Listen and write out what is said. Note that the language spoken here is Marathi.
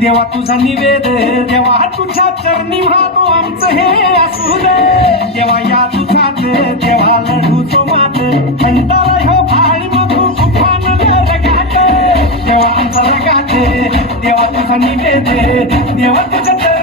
देवा तुझा निवेद, देवा तुझ्या चरणी वाहतो आमचं हे असू दे. देवा या तुझात, देवा लढूचो मात, अंताला हो भाळी मधू तुफान रगात. देवा आमचा रगात, देवा तुझा निवेद, देवा तुझ्या